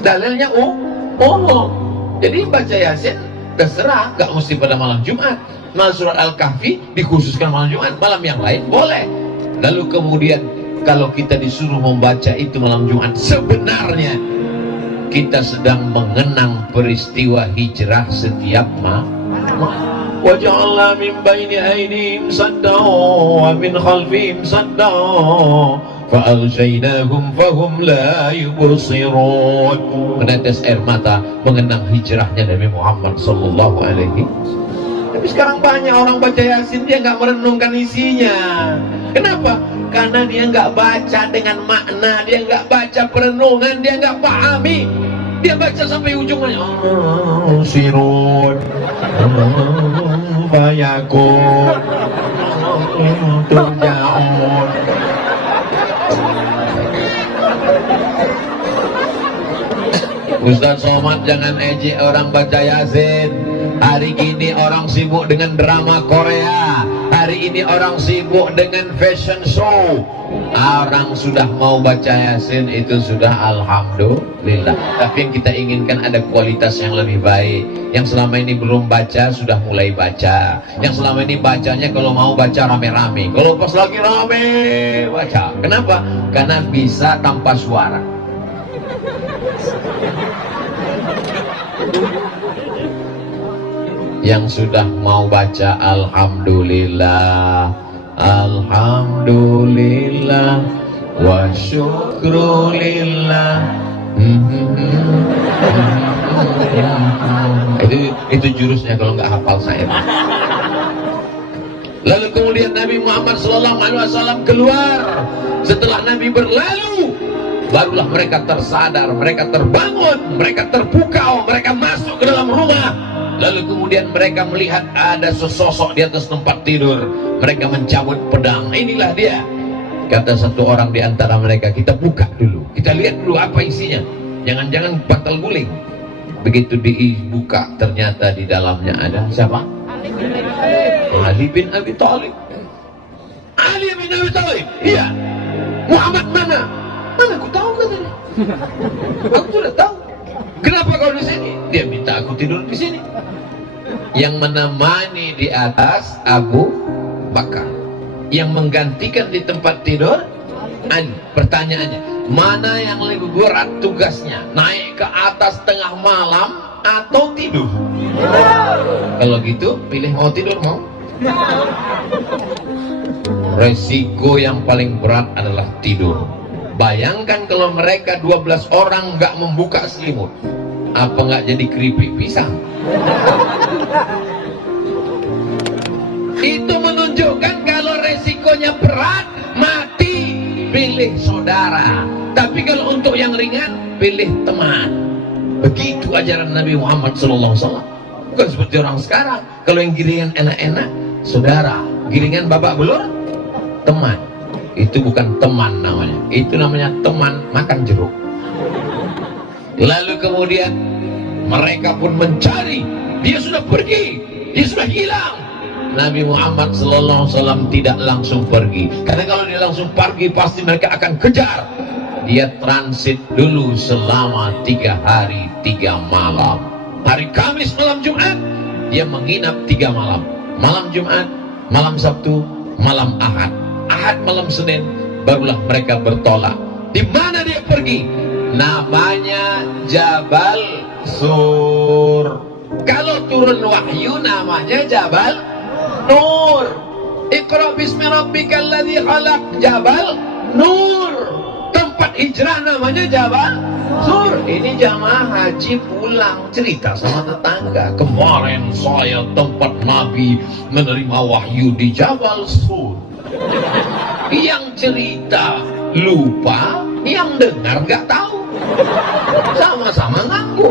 Dalilnya jadi baca Yasin terserah, nggak mesti pada malam Jumat. Nah, surat Al-Kahfi dikhususkan malam Jumat, malam yang lain boleh. Lalu kemudian kalau kita disuruh membaca itu malam Jumat, sebenarnya kita sedang mengenang peristiwa hijrah setiap malam. Waja'alna min baini aydihim saddan wa min khalfihim saddan fa'aghshaynahum fahum la yubsirun. Menetes air mata mengenang hijrahnya Nabi Muhammad sallallahu alaihi. Tapi sekarang banyak orang baca Yasin dia nggak merenungkan isinya. Kenapa? Karena dia nggak baca dengan makna, dia nggak baca perenungan, dia nggak pahami. Dia baca sampai ujungnya sirun fayakun turja'un. Ustaz Somad jangan ejek orang baca Yasin. Hari ini orang sibuk dengan drama Korea, hari ini orang sibuk dengan fashion show. Orang sudah mau baca Yasin itu sudah alhamdulillah. Tapi yang kita inginkan ada kualitas yang lebih baik. Yang selama ini belum baca sudah mulai baca. Yang selama ini bacanya kalau mau baca rame-rame, kalau pas lagi rame baca. Kenapa? Karena bisa tanpa suara. Yang sudah mau baca alhamdulillah, alhamdulillah wa syukrulillah. Itu jurusnya kalau nggak hafal saya. Lalu kemudian Nabi Muhammad SAW keluar. Setelah Nabi berlalu, barulah mereka tersadar, mereka terbangun, mereka terpukau, mereka masuk ke dalam rumah. Lalu kemudian mereka melihat ada sesosok di atas tempat tidur. Mereka mencabut pedang. Inilah dia. Kata satu orang di antara mereka, kita buka dulu, kita lihat dulu apa isinya. Jangan-jangan batal guling. Begitu dibuka, ternyata di dalamnya ada siapa? Ali bin Abi Thalib. Ali bin Abi Thalib. Iya. Muhammad mana? Mana aku tahu katanya. Aku sudah tahu. Kenapa kau di sini? Dia minta aku tidur di sini. Yang menemani di atas Abu Bakar, yang menggantikan di tempat tidur Ali. Pertanyaannya, mana yang lebih berat tugasnya? Naik ke atas tengah malam atau tidur? Kalau gitu pilih mau tidur mau? Resiko yang paling berat adalah tidur. Bayangkan kalau mereka 12 orang nggak membuka selimut, apa nggak jadi keripik pisang? Itu menunjukkan kalau resikonya berat, mati, pilih saudara. Tapi kalau untuk yang ringan, pilih teman. Begitu ajaran Nabi Muhammad SAW. Bukan seperti orang sekarang. Kalau yang giringan enak-enak, saudara. Giringan babak belur, teman. Itu bukan teman namanya. Itu namanya teman makan jeruk. Lalu kemudian mereka pun mencari. Dia sudah pergi, dia sudah hilang. Nabi Muhammad SAW tidak langsung pergi, karena kalau dia langsung pergi pasti mereka akan kejar. Dia transit dulu selama 3 hari 3 malam. Hari Kamis malam Jumat dia menginap 3 malam. Malam Jumat, malam Sabtu, malam Ahad. Ahad malam Senin barulah mereka bertolak. Di mana dia pergi? Namanya Jabal Sur. Kalau turun wahyu namanya Jabal Nur. Iqra bismi rabbikal ladzi khalaq. Jabal Nur. Tempat hijrah namanya Jabal Sur. Ini jamaah haji pulang cerita sama tetangga, kemarin saya tempat Nabi menerima wahyu di Jabal Sur. Yang cerita lupa, yang dengar nggak tahu. Sama-sama ngaku.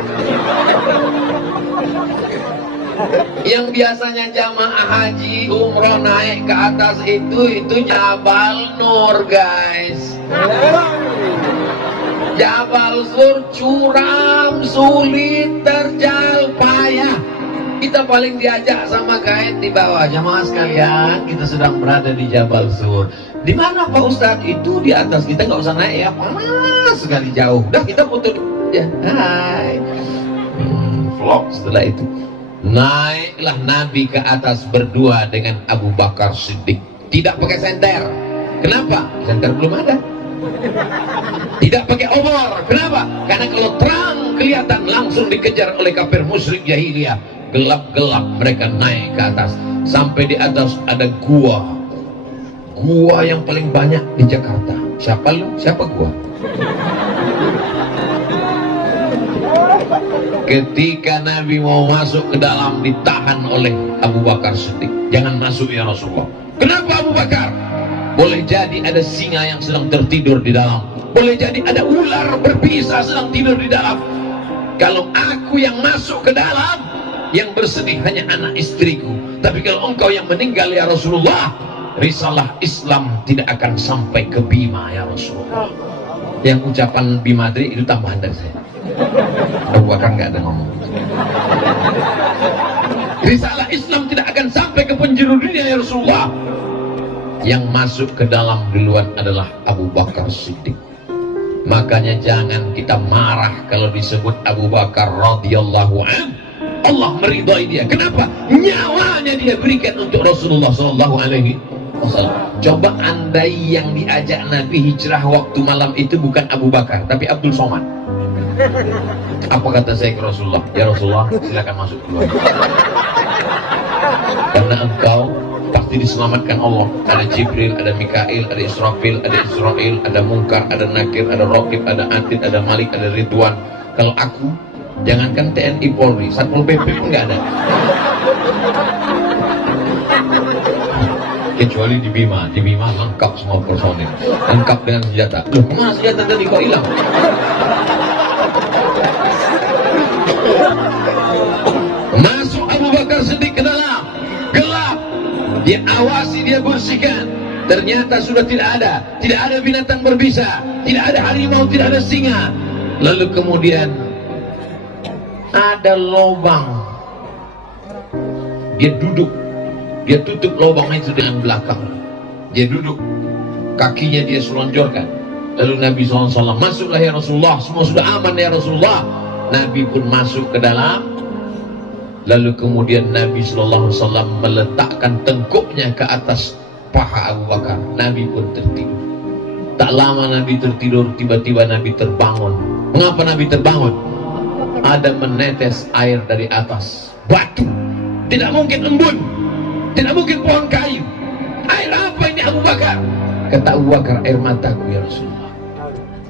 Yang biasanya jamaah haji umroh naik ke atas itu Jabal Nur, guys. Jabal Sur curam, sulit, terjal, payah. Kita paling diajak sama guide di bawah. Jamaah sekalian, kita sedang berada di Jabal Sur. Di mana Pak Ustadz? Itu di atas, kita nggak usah naik ya, panas sekali jauh. Udah kita foto ya. Hai. Vlog setelah itu. Naiklah Nabi ke atas berdua dengan Abu Bakar Siddiq. Tidak pakai senter. Kenapa? Senter belum ada. Tidak pakai obor. Kenapa? Karena kalau terang kelihatan langsung dikejar oleh kafir musyrik jahiliyah. Gelap-gelap mereka naik ke atas. Sampai di atas ada gua. Gua yang paling banyak di Jakarta. Siapa lu? Siapa gua? Ketika Nabi mau masuk ke dalam, ditahan oleh Abu Bakar Siddiq. Jangan masuk ya Rasulullah. Kenapa Abu Bakar? Boleh jadi ada singa yang sedang tertidur di dalam. Boleh jadi ada ular berbisa sedang tidur di dalam. Kalau aku yang masuk ke dalam, yang bersedih hanya anak istriku. Tapi kalau engkau yang meninggal ya Rasulullah, risalah Islam tidak akan sampai ke Bima ya Rasulullah. Yang ucapan Bimadri itu tambahan dari saya. Abu Bakar nggak ada ngomong. Risalah Islam tidak akan sampai ke penjuru dunia ya Rasulullah. Yang masuk ke dalam duluan adalah Abu Bakar Siddiq. Makanya jangan kita marah kalau disebut Abu Bakar radhiyallahu anhu. Allah meridai dia. Kenapa? Nyawanya dia berikan untuk Rasulullah sallallahu alaihi wasallam. Coba andai yang diajak Nabi hijrah waktu malam itu bukan Abu Bakar, tapi Abdul Somad. Apa kata saya ke Rasulullah? Ya Rasulullah, silakan masuk keluar. Karena engkau pasti diselamatkan Allah. Ada Jibril, ada Mikail, ada Israfil, ada Israel, ada Munkar, ada Nakir, ada Raqib, ada Atid, ada Malik, ada Ridwan. Kalau aku, jangankan TNI Polri, Satpol PP pun nggak ada. Kecuali di Bima lengkap semua personil, lengkap dengan senjata. Loh, kemana senjata tadi kok hilang? Masuk Abu Bakar Siddiq ke dalam, gelap. Dia awasi, dia bersihkan. Ternyata sudah tidak ada binatang berbisa, tidak ada harimau, tidak ada singa. Lalu kemudian ada lubang. Dia duduk, dia tutup lubang itu dengan belakang. Dia duduk. kakinya dia selonjorkan. Lalu Nabi SAW, masuklah ya Rasulullah, semua sudah aman ya Rasulullah. Nabi pun masuk ke dalam. Lalu kemudian Nabi SAW meletakkan tengkuknya ke atas paha Abu Bakar. Nabi pun tertidur. Tak lama Nabi tertidur, tiba-tiba Nabi terbangun. Mengapa Nabi terbangun? Ada menetes air dari atas batu. Tidak mungkin embun, tidak mungkin pohon kayu. Air apa ini Abu Bakar? Kata Abu Bakar, air mataku ya Rasulullah.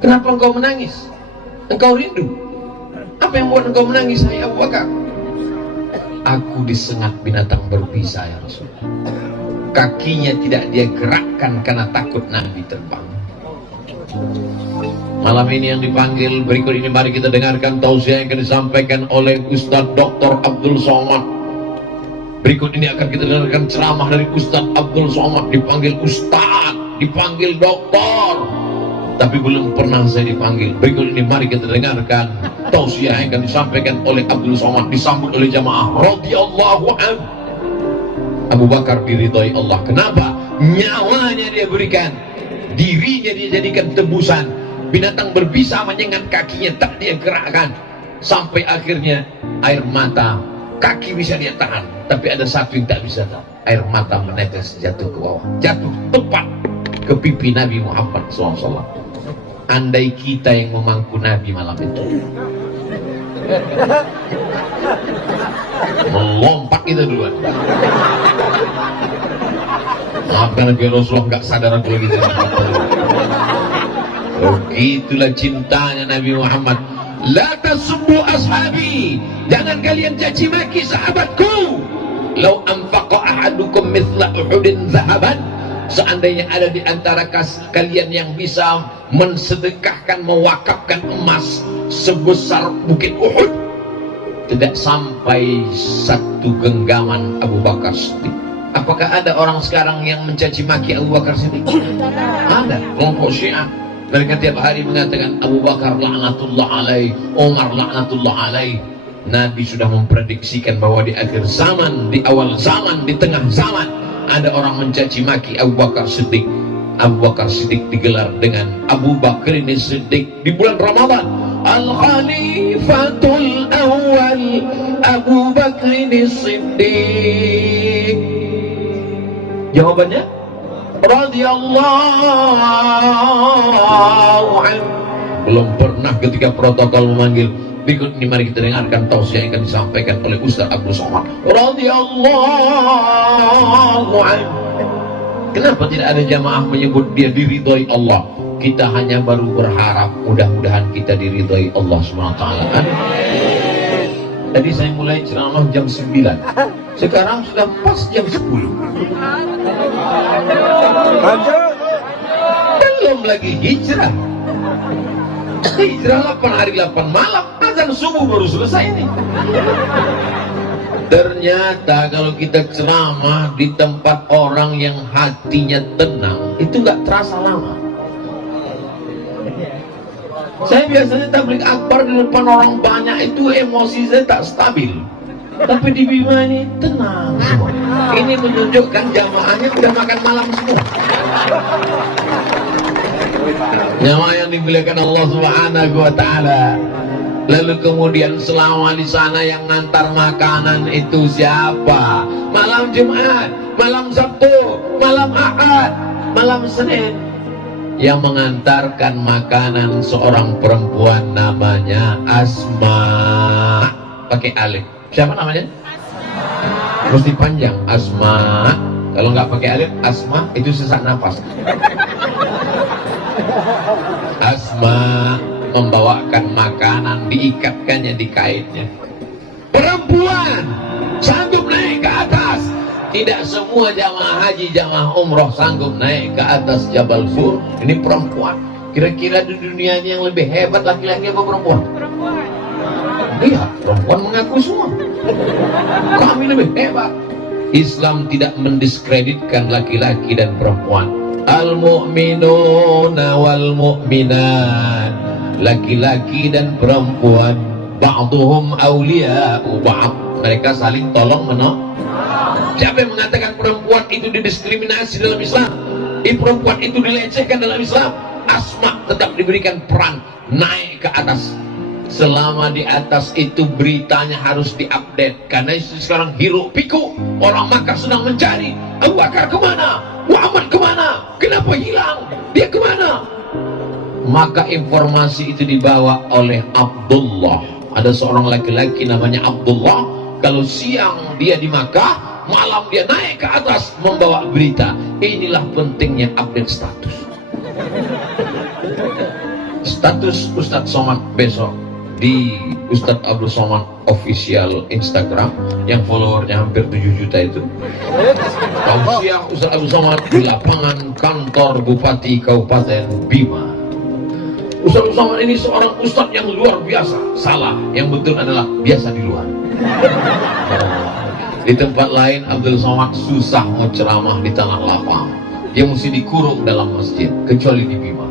Kenapa engkau menangis? Engkau rindu. Apa yang membuat engkau menangis, hai Abu Bakar? Aku disengat binatang berbisa ya Rasulullah. Kakinya tidak dia gerakkan karena takut Nabi terbang. Malam ini yang dipanggil berikut ini, mari kita dengarkan tausiah yang akan disampaikan oleh Ustaz Dr. Abdul Somad. Berikut ini akan kita dengarkan ceramah dari Ustaz Abdul Somad. Dipanggil Ustaz, dipanggil doktor, tapi belum pernah saya dipanggil. Berikut ini mari kita dengarkan tausiah yang akan disampaikan oleh Abdul Somad, disambut oleh jamaah radhiyallahu anhu. Abu Bakar diridhai Allah. Kenapa? Nyawanya dia berikan, dirinya dia jadikan tebusan. Binatang berbisa menyengat kakinya, tak dia gerakkan. Sampai akhirnya air mata, kaki bisa dia tahan, tapi ada satu yang tak bisa tahan. Air mata menetes jatuh ke bawah, jatuh tepat ke pipi Nabi Muhammad SAW. Andai kita yang memangku Nabi malam itu, melompat kita duluan. Maafkan aku ya Rasulullah, nggak sadar aku lagi. Begitulah cintanya Nabi Muhammad. La tasubbu ashabi, jangan kalian caci maki sahabatku. Lau anfaqa ahadukum mithla Uhudin zahaban, seandainya ada di antara kalian yang bisa mensedekahkan, mewakafkan emas sebesar bukit Uhud, tidak sampai satu genggaman Abu Bakar Siddiq. Apakah ada orang sekarang yang mencaci maki Abu Bakar Siddiq? Ada kelompok Syiah. Mereka tiap hari mengatakan Abu Bakar laknatullah alaih, Umar laknatullah alaih. Nabi sudah memprediksikan bahwa di akhir zaman, di awal zaman, di tengah zaman, ada orang mencaci maki Abu Bakar Siddiq. Abu Bakar Siddiq digelar dengan Abu Bakar ini Siddiq di bulan Ramadan. Al-Khalifatul Awal Abu Bakar ini Siddiq. Jawabannya radhiyallahu anhu. Belum pernah ketika protokol memanggil. Berikut ini mari kita dengarkan tausiah yang akan disampaikan oleh Ustaz Abdul Somad radhiyallahu anhu. Kenapa tidak ada jamaah menyebut dia diridhoi Allah? Kita hanya baru berharap mudah-mudahan kita diridhoi Allah SWT. Tadi saya mulai ceramah jam 9, sekarang sudah pas jam 10. Belum lagi hijrah. Hijrah 8 hari 8 malam, azan subuh baru selesai nih. Ternyata kalau kita ceramah di tempat orang yang hatinya tenang, itu nggak terasa lama. Saya biasanya tabligh akbar di depan orang banyak itu emosi saya tak stabil. Tapi di Bima ini tenang semua. Ini menunjukkan jamaahnya udah makan malam semua. Jamaah yang dimuliakan Allah Subhanahu wa taala. Lalu kemudian selama di sana yang ngantar makanan itu siapa? Malam Jumat, malam Sabtu, malam Ahad, malam Senin. Yang mengantarkan makanan seorang perempuan namanya Asma, pakai alif. Siapa namanya? Mesti panjang, Asma. Kalau nggak pakai alif, Asma itu sesak nafas. Asma membawakan makanan, diikatkannya di kainnya. Perempuan sanggup naik ke atas. Tidak semua jamaah haji, jamaah umroh sanggup naik ke atas Jabal Sur. Ini perempuan. Kira-kira di dunia ini yang lebih hebat laki-laki apa perempuan? Perempuan. Lihat, perempuan mengaku semua. Kami lebih hebat. Islam tidak mendiskreditkan laki-laki dan perempuan. Al-mu'minuna wal mu'minat, laki-laki dan perempuan, ba'duhum awliya'u ba'd, mereka saling tolong menolong. Siapa yang mengatakan perempuan itu didiskriminasi dalam Islam? perempuan itu dilecehkan dalam Islam, Asma tetap diberikan peran naik ke atas. Selama di atas itu beritanya harus diupdate, karena sekarang hiruk pikuk orang Makkah sedang mencari Abu Bakar kemana, Muhammad kemana, kenapa hilang, dia kemana. Maka informasi itu dibawa oleh Abdullah. Ada seorang laki-laki namanya Abdullah, kalau siang dia di Makkah, malam dia naik ke atas membawa berita. Inilah pentingnya update status. Status Ustadz Somad besok di Ustadz Abdul Somad official Instagram yang followernya hampir 7 juta itu. Kalau siang Ustadz Abdul Somad di lapangan kantor Bupati Kabupaten Bima. Ustadz Abdul Somad ini seorang ustadz yang luar biasa. Salah, yang betul adalah biasa di luar. Di tempat lain Abdul Somad susah mau ceramah di tanah lapang, dia mesti dikurung dalam masjid, kecuali di Bima.